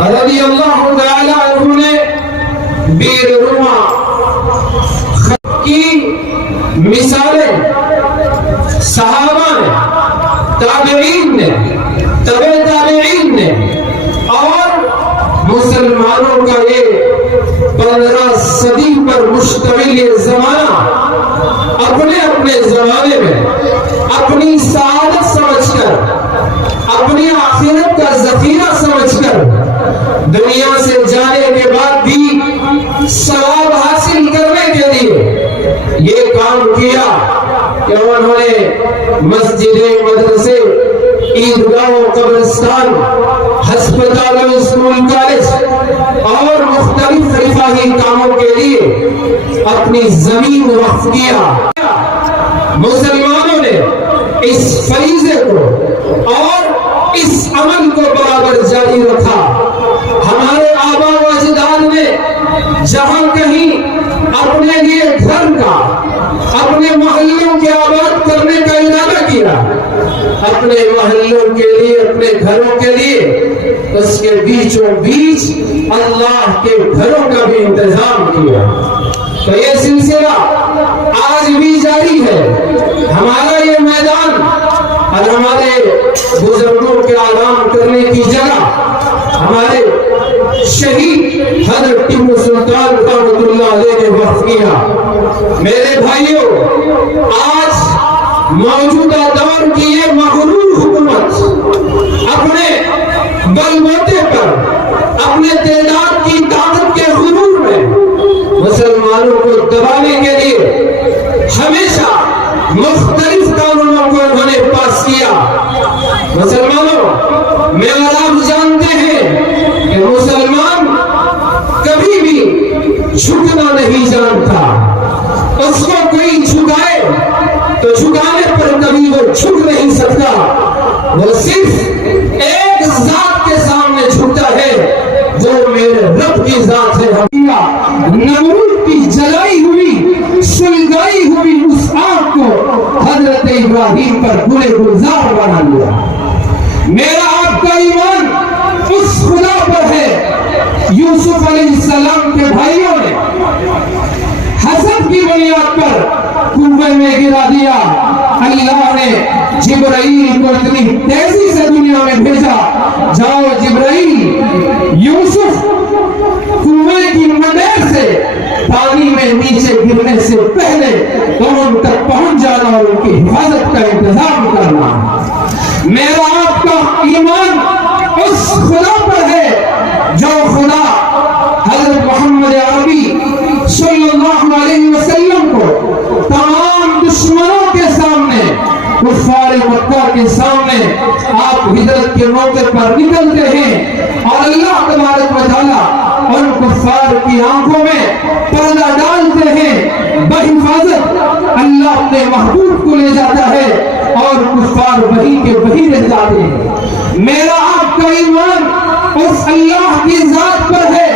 رضی اللہ تعالی عنہ نے بیرما کی مثالیں صحابہ نے، تابعین نے، تبع تابعین نے اور مسلمانوں کا یہ 15 صدی پر مشتمل یہ زمانہ اپنے اپنے زمانے میں اپنی سعادت سمجھ کر، اپنی آخرت کا ذخیرہ سمجھ کر، دنیا سے جانے کے بعد بھی ثواب حاصل کرنے کے لیے یہ کام کیا کہ انہوں نے مسجدیں، مدرسے، عیدگاہوں، قبرستان، ہسپتالوں، اسکول، کالج اور مختلف رفاہی کاموں کے لیے اپنی زمین وقف کیا۔ مسلمانوں نے اس فریضے کو اور اس عمل کو برابر جاری رکھا۔ ہمارے آبا و اجداد نے جہاں کہیں اپنے لیے گھر کا، اپنے محلوں کے آباد کرنے کا ارادہ کیا، اپنے محلوں کے لیے، اپنے گھروں کے لیے اس کے بیچوں بیچ اللہ کے گھروں کا بھی انتظام کیا۔ تو یہ سلسلہ آج بھی جاری ہے۔ ہمارا یہ میدان اور ہمارے بزرگوں کے آرام کرنے کی جگہ ہمارے شہید حضرت ٹیپو سلطان رحمۃ اللہ علیہ نے وقف کیا۔ میرے بھائیوں، آج موجودہ دور کی یہ مغرور حکومت اپنے بلبوتے پر، اپنے تعداد کی طاقت کے غرور میں مسلمانوں کو دبانے کے لیے ہمیشہ مختلف قانونوں کو انہوں نے پاس کیا۔ مسلمانوں، میں اور آپ جانتے ہیں کہ مسلمان کبھی بھی جھکنا نہیں جانتا۔ اس کو کوئی جھکائے تو جھکانے پر کبھی وہ جھک نہیں سکتا۔ وہ صرف ایک ذات کے سامنے جھکتا ہے، جو میرے رب کی ذات ہے۔ نمرود کی جلائی ہوئی، سلگائی ہوئی اس آگ کو حضرت ابراہیم پر گلے گلزار بنا لیا۔ میرا آپ کا ایمان اس خدا پر ہے۔ یوسف علیہ السلام کے بھائیوں نے حسد کی بنیاد پر کنویں میں گرا دیا۔ اللہ نے جبرائیل کو اتنی تیزی سے دنیا میں بھیجا، جاؤ جبرائیل، یوسف کنویں کی منڈیر سے پانی میں نیچے گرنے سے پہلے ان تک پہنچ جانا اور ان کی حفاظت کا انتظام کرنا۔ میرا آپ کا ایمان اس خدا پر ہے جو خدا حضرت محمد عربی صلی اللہ علیہ وسلم کو تمام دشمنوں کے سامنے، کفار مکہ کے سامنے آپ ہجرت کے موقع پر نکلتے ہیں اور اللہ تبارک و تعالیٰ ان کفار کی آنکھوں میں پردہ ڈالتے ہیں، بحفاظت اللہ اپنے محبوب کو لے جاتا ہے اور کفار وہی کے وہی رہ جاتے ہیں۔ میرا آپ کا ایمان اس اللہ کی ذات پر ہے۔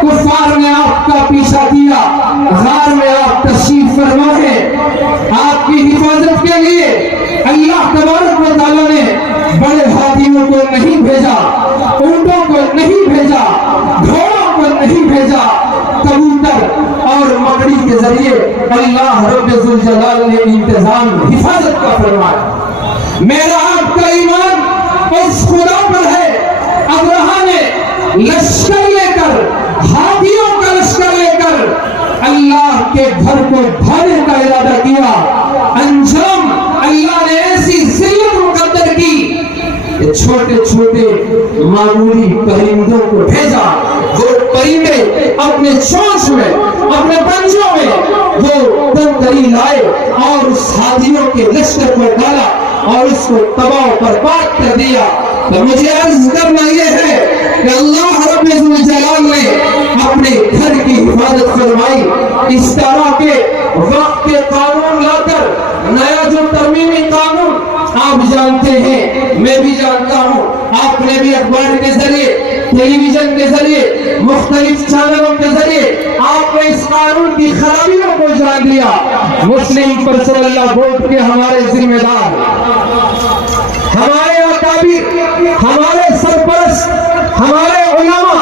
کفار نے آپ کا پیچھا کیا، غار میں آپ تشریف فرما ہے، آپ کی حفاظت کے لیے اللہ تبارک و تعالیٰ نے بڑے ہاتھیوں کو نہیں بھیجا، اونٹوں کو نہیں بھیجا، گھوڑوں کو نہیں بھیجا، کبوتر اور مکڑی کے ذریعے اللہ رب ذوالجلال نے انتظام حفاظت کا فرمایا۔ میرا آپ کا ایمان اس خدا پر ہے۔ ابراہیم نے لشکر لے کر، ہاتھیوں کا لشکر لے کر اللہ کے گھر کو ڈھانے کا ارادہ کیا، انجام اللہ نے ایسی ذلت مقدر کی کہ چھوٹے چھوٹے معمولی پرندوں کو بھیجا۔ وہ پرندے اپنے چونچ میں، اپنے پنجوں میں وہ تندری لائے اور اس ہاتھیوں کے لشکر کو ڈالا اور اس کو تباہ و برباد کر دیا۔ تو مجھے عرض کرنا یہ ہے کہ اللہ رب ذوالجلال نے اپنے گھر کی حفاظت فرمائی۔ اس طرح کے وقت کے قانون لا کر نیا جو ترمیمی قانون آپ جانتے ہیں، میں بھی جانتا ہوں، آپ نے بھی اخبار کے ذریعے، ٹیلی ویژن کے ذریعے، مختلف چینلوں کے ذریعے آپ نے اس قانون کی خرابیوں کو جان لیا۔ مسلم پرسنل لا بورڈ کے ہمارے ذمہ دار، ہمارے اکابر، ہمارے سرپرست، ہمارے علماء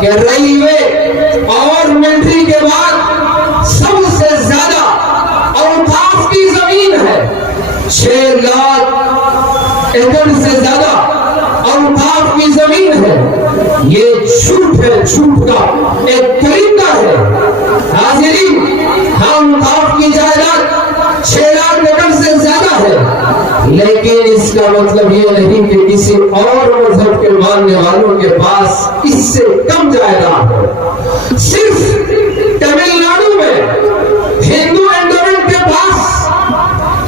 کہ ریلوے اور ملٹری کے بعد سب سے زیادہ اوقاف کی زمین ہے. 6 لاکھ ایکڑ سے زیادہ اوقاف کی زمین ہے. یہ جھوٹ ہے، جھوٹ کا ایک طریقہ ہے. حاضرین، ہم اوقاف کی جائیداد 6 لاکھ ایکڑ سے زیادہ ہے، لیکن اس کا مطلب یہ نہیں کہ کسی اور مذہب کے ماننے والوں کے پاس اس سے کم جائیداد ہے. صرف تمل ناڈو میں ہندو اینڈومنٹ کے پاس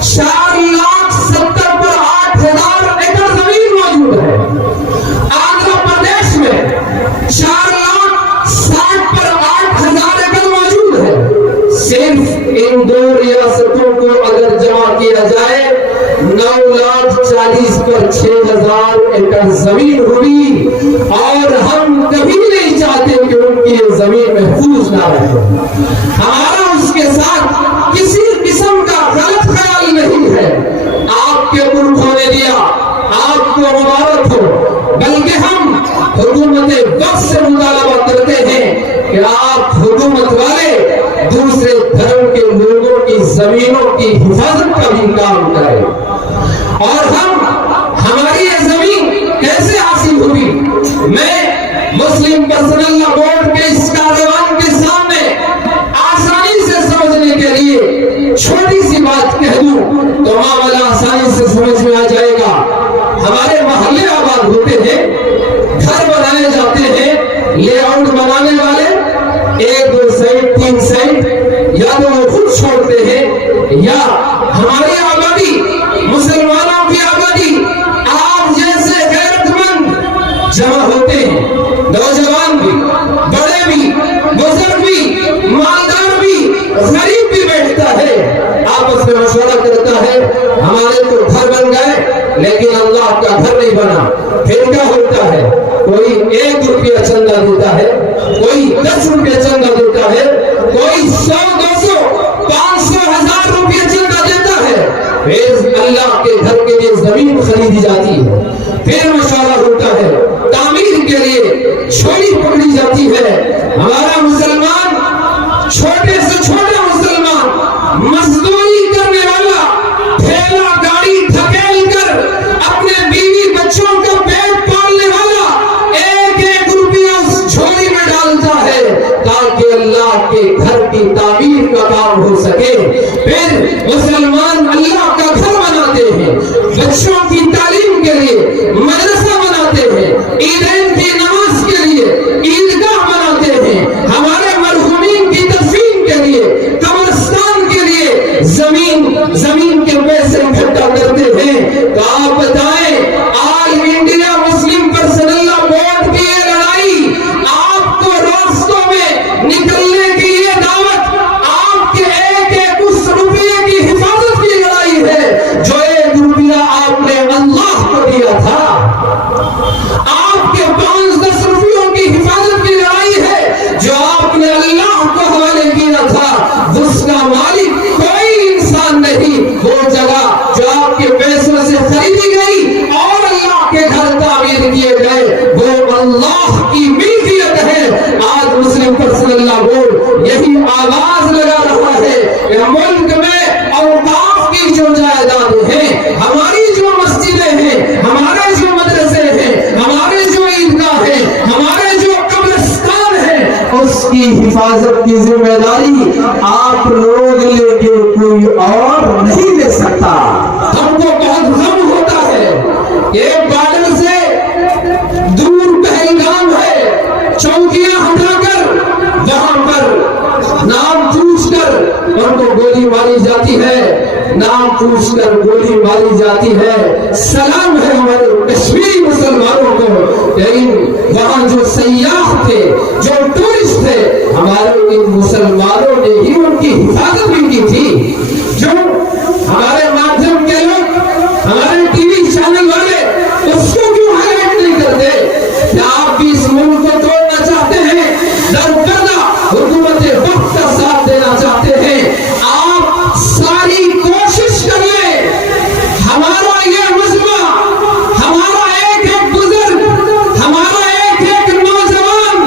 4,70,000 پر 8,000 ایکڑ زمین موجود ہے. آندھرا پردیش میں 4,60,000 پر 8,000 ایکڑ موجود ہے. صرف ان 2 ریاستوں کو اگر جمع کیا جائے 9,40,000 پر 6,000 ایکڑ زمین ہوئی، اور ہم کبھی نہیں چاہتے کہ ان کی یہ زمین محفوظ نہ رہے. ہمارا اس کے ساتھ کسی قسم کا غلط خیال نہیں ہے. آپ کے ملکوں نے دیا، آپ کو مبارک ہو، بلکہ ہم حکومت وقت سے مطالبہ کرتے ہیں کہ آپ حکومت والے دوسرے دھرم کے لوگوں کی زمینوں کی حفاظت کا بھی کام کریں. اور ہماری یہ زمین کیسے حاصل ہوئی؟ میں مسلم پرسنل لا بورڈ کے اس کاروان کے سامنے آسانی سے سمجھنے کے لیے چھوٹی سی بات کہہ دوں تو معاملہ آسانی سے سمجھ میں آ جائے گا. ہمارے محلے آباد ہوتے ہیں، گھر بنائے جاتے ہیں، لے آؤٹ بنانے والے 1-2 سینٹ 3 سینٹ یا تو وہ خود چھوڑتے ہیں یا ہماری آبادی، مسلمانوں کی آبادی آپ جیسے غیرت مند جمع ہوتے ہیں. نوجوان بھی، بڑے بھی، بزرگ بھی، مالدار بھی، غریب بھی بیٹھتا ہے، آپس میں مشورہ کرتا ہے. ہمارے تو گھر بن گئے لیکن اللہ کا گھر نہیں بنا. پھر کیا ہوتا ہے؟ کوئی 1 روپیہ چندہ دیتا ہے، کوئی 10 روپیہ چندہ دیتا ہے، کوئی 100 200 500 1000 روپیہ چندہ دیتا ہے. پھر اللہ کے گھر کے لیے زمین خریدی جاتی ہے، پھر مشورہ ہوتا ہے، تعمیر کے لیے چھوڑی پکڑی جاتی ہے. ہمارا مسلمان، چھوٹے سے چھوٹا مسلمان، مزدوری کرنے والا، ٹھیلا گاڑی دھکیل کر اپنے بیوی بچوں کا پیٹ پالنے والا 1-1 روپیہ اس جھولی میں ڈالتا ہے تاکہ اللہ کے گھر کی تعمیر کا کام ہو سکے. پھر مسلمان اللہ کا گھر بناتے ہیں، بچوں کی تعلیم کے لیے مدرسہ بناتے ہیں، عیدین کی نماز کے لیے عیدگاہ بناتے ہیں، ہمارے مرحومین کی تدفین کے لیے قبرستان کے لیے زمین کے پیسے اکٹھا کرتے ہیں. تو آپ بتائیں، آل انڈیا مسلم پرسنل لا بورڈ کی یہ لڑائی، آپ کو راستوں میں نکلنے کی یہ دعوت، آپ کے 1-1 اس روپیے کی حفاظت کی لڑائی ہے جو 1 روپیہ آپ نے اللہ کو دیا تھا. آپ کے 5-10 روپیوں کی حفاظت کی لڑائی ہے جو آپ نے اللہ کو حوالے کیا تھا. اس کا مالک کوئی انسان نہیں. وہ جگہ جو آپ کے پیسوں سے خریدی گئی اور اللہ کے گھر تعمیر کیے گئے، وہ اللہ کی ملکیت ہے. آج مسلم پرسنل لا بورڈ یہی آواز لگا رہا ہے کہ ملک میں اوقاف کی جو جائیداد ہیں، ہماری جو مسجدیں ہیں، ہمارے جو مدرسے ہیں، ہمارے جو عیدگاہ ہیں، ہمارے جو قبرستان ہیں، اس کی حفاظت کی ذمہ داری آپ لوگ لے کے کوئی اور نہیں لے سکتا. ہم کو بہت غم ہوتا ہے کہ بارڈر سے دور پہلگام ہے، چوکیاں ہٹا کر وہاں پر نام پوچھ کر ان کو گولی ماری جاتی ہے، نام پوچھ کر گولی ماری جاتی ہے. سلام ہے ہمارے کشمیری مسلمانوں کو، لیکن وہاں جو سیاح تھے، جو ٹورسٹ تھے، ہمارے ان مسلمانوں نے ہی ان کی حفاظت بھی کی تھی. جو ہمارے مادھیم کے لوگ، ہمارے ٹی وی چینل والے اس کو کیوں ہائی لائٹ نہیں کرتے کہ آپ بھی اس ملک کو توڑنا چاہتے ہیں، درپردہ حکومت وقت کا ساتھ دینا چاہتے ہیں. آپ ساری کوشش کر لیں، ہمارا یہ مجمع، ہمارا 1-1 بزرگ، ہمارا 1-1 نوجوان